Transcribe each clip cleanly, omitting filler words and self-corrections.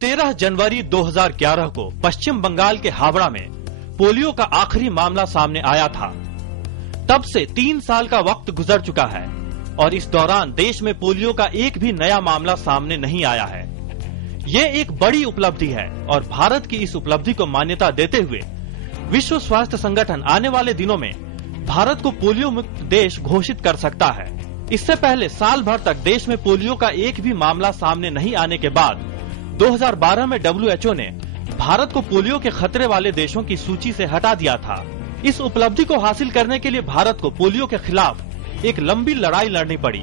13 जनवरी 2011 को पश्चिम बंगाल के हावड़ा में पोलियो का आखिरी मामला सामने आया था। तब से 3 साल का वक्त गुजर चुका है और इस दौरान देश में पोलियो का एक भी नया मामला सामने नहीं आया है। ये एक बड़ी उपलब्धि है और भारत की इस उपलब्धि को मान्यता देते हुए विश्व स्वास्थ्य संगठन आने वाले दिनों में भारत को पोलियो मुक्त देश घोषित कर सकता है। इससे पहले साल भर तक देश में पोलियो का एक भी मामला सामने नहीं आने के बाद 2012 में WHO ने भारत को पोलियो के खतरे वाले देशों की सूची से हटा दिया था। इस उपलब्धि को हासिल करने के लिए भारत को पोलियो के खिलाफ एक लंबी लड़ाई लड़नी पड़ी,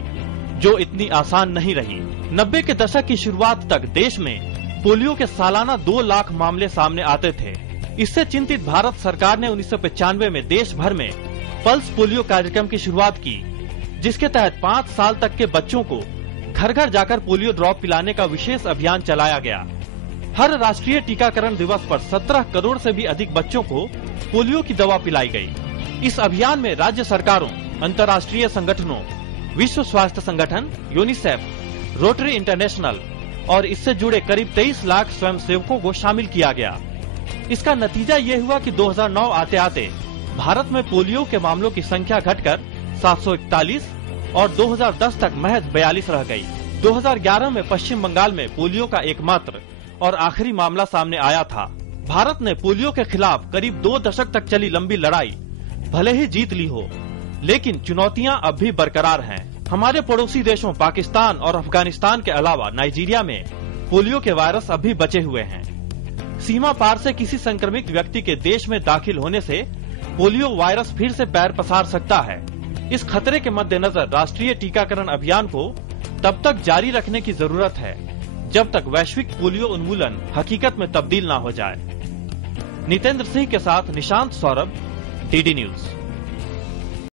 जो इतनी आसान नहीं रही। 90 के दशक की शुरुआत तक देश में पोलियो के सालाना 2 लाख मामले सामने आते थे। इससे चिंतित भारत सरकार ने 1995 में देश भर में पल्स पोलियो कार्यक्रम की शुरुआत की, जिसके तहत 5 साल तक के बच्चों को घर घर जाकर पोलियो ड्रॉप पिलाने का विशेष अभियान चलाया गया। हर राष्ट्रीय टीकाकरण दिवस पर 17 करोड़ से भी अधिक बच्चों को पोलियो की दवा पिलाई गई। इस अभियान में राज्य सरकारों, अंतर्राष्ट्रीय संगठनों, विश्व स्वास्थ्य संगठन, यूनिसेफ, रोटरी इंटरनेशनल और इससे जुड़े करीब 23 लाख स्वयंसेवकों को शामिल किया गया। इसका नतीजा ये हुआ कि 2009 आते आते भारत में पोलियो के मामलों की संख्या घटकर 741 और 2010 तक महज 42 रह गई। 2011 में पश्चिम बंगाल में पोलियो का एकमात्र और आखिरी मामला सामने आया था। भारत ने पोलियो के खिलाफ करीब 2 दशक तक चली लंबी लड़ाई भले ही जीत ली हो, लेकिन चुनौतियां अब भी बरकरार हैं। हमारे पड़ोसी देशों पाकिस्तान और अफगानिस्तान के अलावा नाइजीरिया में पोलियो के वायरस अब भी बचे हुए हैं। सीमा पार से किसी संक्रमित व्यक्ति के देश में दाखिल होने से पोलियो वायरस फिर से पैर पसार सकता है। इस खतरे के मद्देनजर राष्ट्रीय टीकाकरण अभियान को तब तक जारी रखने की जरूरत है जब तक वैश्विक पोलियो उन्मूलन हकीकत में तब्दील न हो जाए। नितेंद्र सिंह के साथ निशांत सौरभ, DD न्यूज।